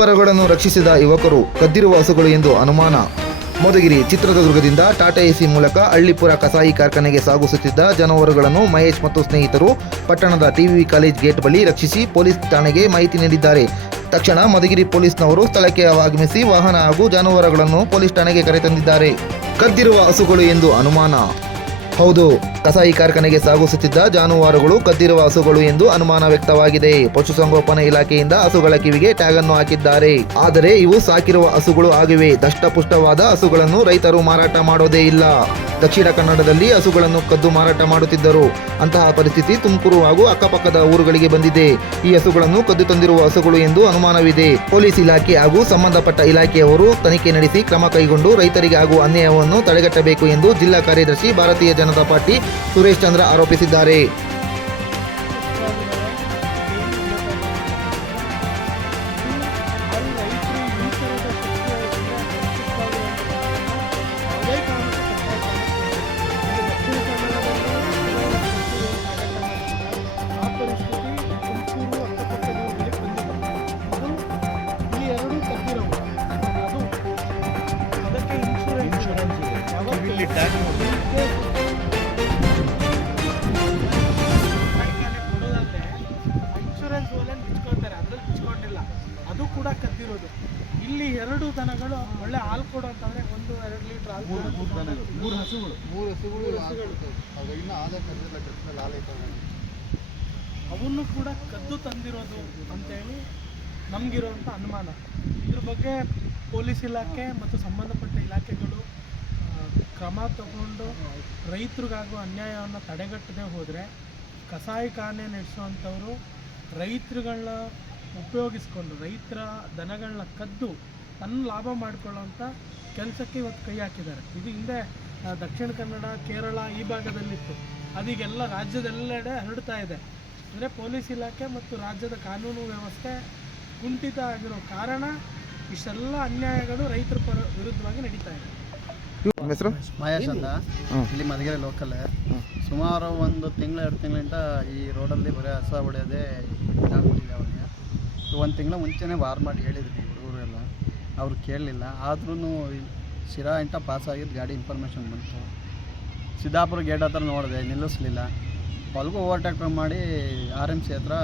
ಜಾನುವಾರುಗಳನ್ನು ರಕ್ಷಿಸಿದ ಯುವಕರು ಕದ್ದಿರುವ ಹಸುಗಳು ಎಂದು ಅನುಮಾನ. ಮೋದಗಿರಿ ಚಿತ್ರದುರ್ಗದಿಂದ ಟಾಟಾ ಎಸಿ ಮೂಲಕ ಹಳ್ಳಿಪುರ ಕಸಾಯಿ ಕಾರ್ಖಾನೆಗೆ ಸಾಗಿಸುತ್ತಿದ್ದ ಜಾನುವಾರುಗಳನ್ನು ಮಹೇಶ್ ಮತ್ತು ಸ್ನೇಹಿತರು ಪಟ್ಟಣದ ಟಿವಿ ಕಾಲೇಜ್ ಗೇಟ್ ಬಳಿ ರಕ್ಷಿಸಿ ಪೊಲೀಸ್ ಠಾಣೆಗೆ ಮಾಹಿತಿ ನೀಡಿದ್ದಾರೆ. ತಕ್ಷಣ ಮಧುಗಿರಿ ಪೊಲೀಸ್ನವರು ಸ್ಥಳಕ್ಕೆ ಆಗಮಿಸಿ ವಾಹನ ಹಾಗೂ ಜಾನುವಾರುಗಳನ್ನು ಪೊಲೀಸ್ ಠಾಣೆಗೆ ಕರೆತಂದಿದ್ದಾರೆ. ಕದ್ದಿರುವ ಹಸುಗಳು ಎಂದು ಅನುಮಾನ. ಹೌದು. ಕಸಾಯಿ ಕಾರ್ಖಾನೆಗೆ ಸಾಗಿಸುತ್ತಿದ್ದ ಜಾನುವಾರುಗಳು ಕದ್ದಿರುವ ಹಸುಗಳು ಎಂದು ಅನುಮಾನ ವ್ಯಕ್ತವಾಗಿದೆ. ಪಶುಸಂಗೋಪನಾ ಇಲಾಖೆಯಿಂದ ಹಸುಗಳ ಕಿವಿಗೆ ಟ್ಯಾಗ್ ಅನ್ನು ಹಾಕಿದ್ದಾರೆ. ಆದರೆ ಇವು ಸಾಕಿರುವ ಹಸುಗಳು ಆಗಿವೆ. ದಷ್ಟಪುಷ್ಟವಾದ ಹಸುಗಳನ್ನು ರೈತರು ಮಾರಾಟ ಮಾಡೋದೇ ಇಲ್ಲ. ದಕ್ಷಿಣ ಕನ್ನಡದಲ್ಲಿ ಹಸುಗಳನ್ನು ಕದ್ದು ಮಾರಾಟ ಮಾಡುತ್ತಿದ್ದರು. ಅಂತಹ ಪರಿಸ್ಥಿತಿ ತುಮಕೂರು ಹಾಗೂ ಅಕ್ಕಪಕ್ಕದ ಊರುಗಳಿಗೆ ಬಂದಿದೆ. ಈ ಹಸುಗಳನ್ನು ಕದ್ದು ತಂದಿರುವ ಹಸುಗಳು ಎಂದು ಅನುಮಾನವಿದೆ. ಪೊಲೀಸ್ ಇಲಾಖೆ ಹಾಗೂ ಸಂಬಂಧಪಟ್ಟ ಇಲಾಖೆಯವರು ತನಿಖೆ ನಡೆಸಿ ಕ್ರಮ ಕೈಗೊಂಡು ರೈತರಿಗೆ ಆಗುವ ಅನ್ಯಾಯವನ್ನು ತಡೆಗಟ್ಟಬೇಕು ಎಂದು ಜಿಲ್ಲಾ ಕಾರ್ಯದರ್ಶಿ ಭಾರತೀಯ ಜನತಾ ಪಾರ್ಟಿ ಸುರೇಶ್ ಚಂದ್ರ ಆರೋಪಿಸಿದ್ದಾರೆ. ಕದ್ದಿರೋದು ಇಲ್ಲಿ ಎರಡು ದನಗಳು ಒಳ್ಳೆ ಹಾಲು ಕೊಡೋಂತಂದ್ರೆ ಒಂದು ಎರಡು ಲೀಟರ್ ಹಾಲು ಮೂರು ಹಸುಗಳು. ಮೂರು ಹಸುಗಳು. ಅವಾಗ ಇನ್ನೂ ಕರೆದಿಲ್ಲ ಅವನ್ನು ಕೂಡ ಕದ್ದು ತಂದಿರೋದು ಅಂತೇಳಿ ನಮಗಿರುವಂಥ ಅನುಮಾನ. ಇದ್ರ ಬಗ್ಗೆ ಪೊಲೀಸ್ ಇಲಾಖೆ ಮತ್ತು ಸಂಬಂಧಪಟ್ಟ ಇಲಾಖೆಗಳು ಕ್ರಮ ತಗೊಂಡು ರೈತರಿಗಾಗುವ ಅನ್ಯಾಯವನ್ನು ತಡೆಗಟ್ಟದೆ ಹೋದರೆ ಕಸಾಯಿಖಾನೆ ನಡೆಸುವಂಥವರು ರೈತರುಗಳನ್ನ ಉಪಯೋಗಿಸ್ಕೊಂಡು ರೈತರ ದನಗಳನ್ನ ಕದ್ದು ತನ್ನ ಲಾಭ ಮಾಡಿಕೊಳ್ಳೋಂಥ ಕೆಲಸಕ್ಕೆ ಇವತ್ತು ಕೈ ಹಾಕಿದ್ದಾರೆ. ಇದು ಹಿಂದೆ ದಕ್ಷಿಣ ಕನ್ನಡ ಕೇರಳ ಈ ಭಾಗದಲ್ಲಿತ್ತು. ಅದೀಗೆಲ್ಲ ರಾಜ್ಯದೆಲ್ಲೆಡೆ ಹರಡ್ತಾ ಇದೆ. ಅಂದರೆ ಪೊಲೀಸ್ ಇಲಾಖೆ ಮತ್ತು ರಾಜ್ಯದ ಕಾನೂನು ವ್ಯವಸ್ಥೆ ಕುಂಠಿತ ಆಗಿರೋ ಕಾರಣ ಇಷ್ಟೆಲ್ಲ ಅನ್ಯಾಯಗಳು ರೈತರ ಪರ ವಿರುದ್ಧವಾಗಿ ನಡೀತಾ ಇದೆ. ಹೆಸರು? ಮಹೇಶ್ ಅಂತ. ಇಲ್ಲಿ ಮಧುಗಿರಿ ಲೋಕಲ್ ಸುಮಾರು ಒಂದು ತಿಂಗಳು ಎರಡು ತಿಂಗಳಿಂದ ಈ ರೋಡಲ್ಲಿ ಬರೀ ಹಸ ಹೊಡೆಯೋದೇ ಇದಾಗ್ಬಿಟ್ಟಿದೆ. ಒಂದು ತಿಂಗಳ ಮುಂಚೆನೇ ವಾರ್ ಮಾಡಿ ಹೇಳಿದ್ವಿ ಹುಡುಗರೆಲ್ಲ ಅವ್ರು ಕೇಳಲಿಲ್ಲ. ಆದ್ರೂ ಶಿರಾ ಇಂಟ ಪಾಸ್ ಆಗಿದ್ದು ಗಾಡಿ ಇನ್ಫಾರ್ಮೇಷನ್ ಬಂತು. ಸಿದ್ದಾಪುರ ಗೇಟ್ ಹತ್ರ ನೋಡಿದೆ ನಿಲ್ಲಿಸ್ಲಿಲ್ಲ. ಅಲ್ಗೂ ಓವರ್ಟೇಕ್ ಮಾಡಿ ಆರ್ ಎಂ ಸಿ ಹತ್ರ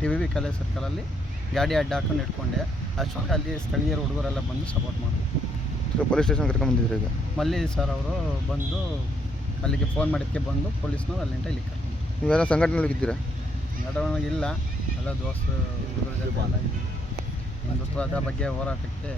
ಟಿ ವಿ ವಿ ಕಲೆ ಸರ್ಕಲಲ್ಲಿ ಗಾಡಿ ಅಡ್ಡ ಹಾಕೊಂಡು ಇಟ್ಕೊಂಡೆ ಅಷ್ಟೊಂದು ಅಲ್ಲಿ ಸ್ಥಳೀಯರ ಹುಡುಗರೆಲ್ಲ ಬಂದು ಸಪೋರ್ಟ್ ಮಾಡಿದ್ರು. ಪೊಲೀಸ್ ಸ್ಟೇಷನ್ ಕರ್ಕೊಂಡ್ಬಂದಿದ್ರು ಈಗ? ಮಲ್ಲಿ ಸರ್ ಅವರು ಬಂದು ಅಲ್ಲಿಗೆ ಫೋನ್ ಮಾಡಿದ್ದಕ್ಕೆ ಬಂದು ಪೊಲೀಸ್ನವ್ರು ಅಲ್ಲಿಂದ ಇಲ್ಲಿ ಕರ್ಕೊಂಡು ನೀವೆಲ್ಲ ಸಂಘಟನೆಯಲ್ಲಿ ಇದ್ದೀರಾ ಸಂಘಟನೆ ಇಲ್ಲ ಎಲ್ಲ ದೋಸ್ತ ಹುಡುಗರ ಜೊತೆ ಎಲ್ಲ ಇದ್ದೀವಿ ಹಿಂದುತ್ವದ ಬಗ್ಗೆ ಹೋರಾಟಕ್ಕೆ